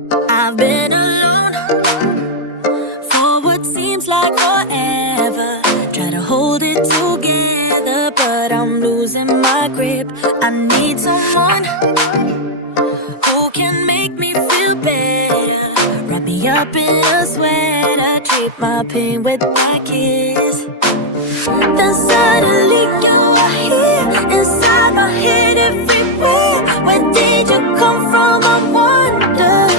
I've been alone for what seems like forever. Try to hold it together, but I'm losing my grip. I need someone who can make me feel better. Wrap me up in a sweater, treat my pain with my kiss. Then suddenly you are here, inside my head everywhere. Where did you come from? I'm wondering,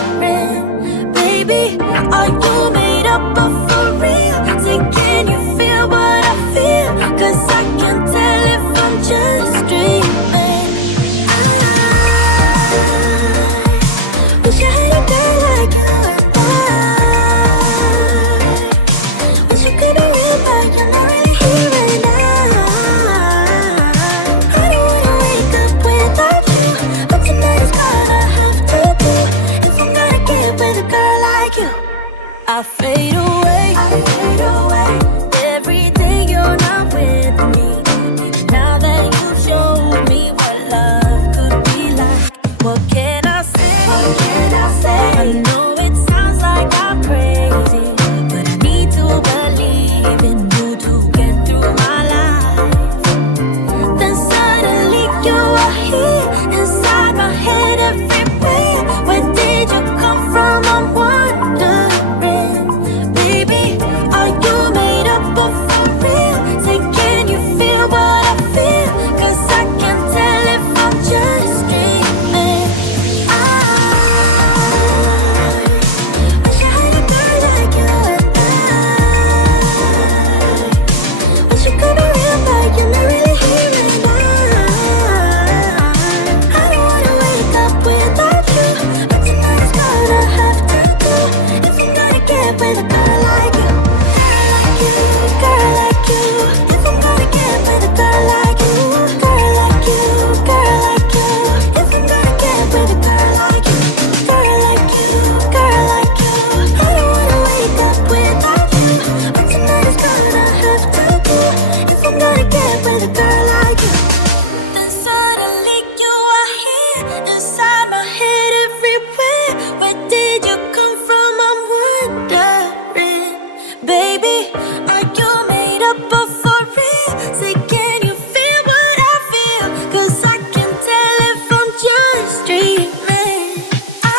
baby, are you made up of for real? Say, can you feel what I feel? 'Cause I can't tell if I'm just dreaming. I wish I had a girl like you. I wish you could be real, but you're not really here right now. I don't wanna wake up without you, but tonight is gonna have to do. If I'm gonna get with a girl like you, I fade away. Every day you're not with me. Now that you've showed me what love could be like, what can I say? I know it sounds like I'm crazy, but I need to believe in you to get through my life. Then suddenly you are here, inside my head everywhere. Where did you come from? I'm wondering, baby, are you made up of for real? Say, can you feel what I feel? 'Cause I can't tell if I'm just dreaming. I wish I had a girl like you, and I wish you could be real, but you're not really here right now. I don't wanna wake up without you, but tonight's gonna have to do. If I'm gonna get with a girl like you, girl like you, if I'm gonna get with a girl like you, girl like you, girl like you, if I'm gonna get with a girl like you, girl like you, girl like you. I don't wanna wake up without you, but tonight's gonna have to do. If I'm gonna get with a girl like you. Then suddenly you are here, inside my head everywhere. Where did you come from? I'm wondering, baby, are you made up of for real? Say, can you feel what I feel? 'Cause I can tell if I'm just dreaming. I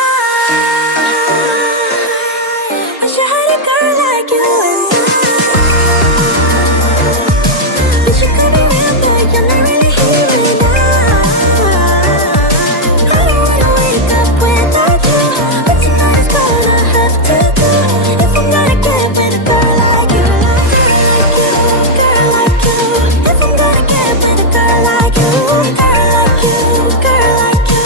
wish I had a girl like you, and I wish you could be real, but you're not really here right now. I don't wanna wake up without you, but tonight's gonna have to do. If I'm gonna get with a girl like you, girl like you, if I'm gonna get with a girl like you, girl like you, girl like you,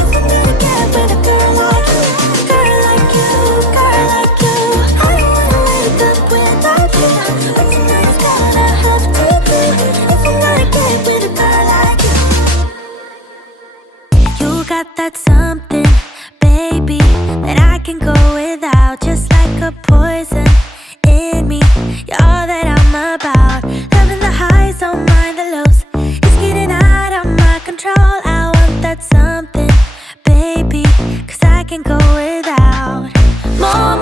if I'm gonna get with a girl like you, girl like you, girl like you. I don't wanna wake up without you, but tonight's gonna have to do. If I'm gonna get with a girl like you. You got that something, baby, that I can go without, just like a poison in me. You're all that I'm about. Loving the highs, don't mind the lows. It's getting out of my control. I want that something, baby, 'cause I can go without. More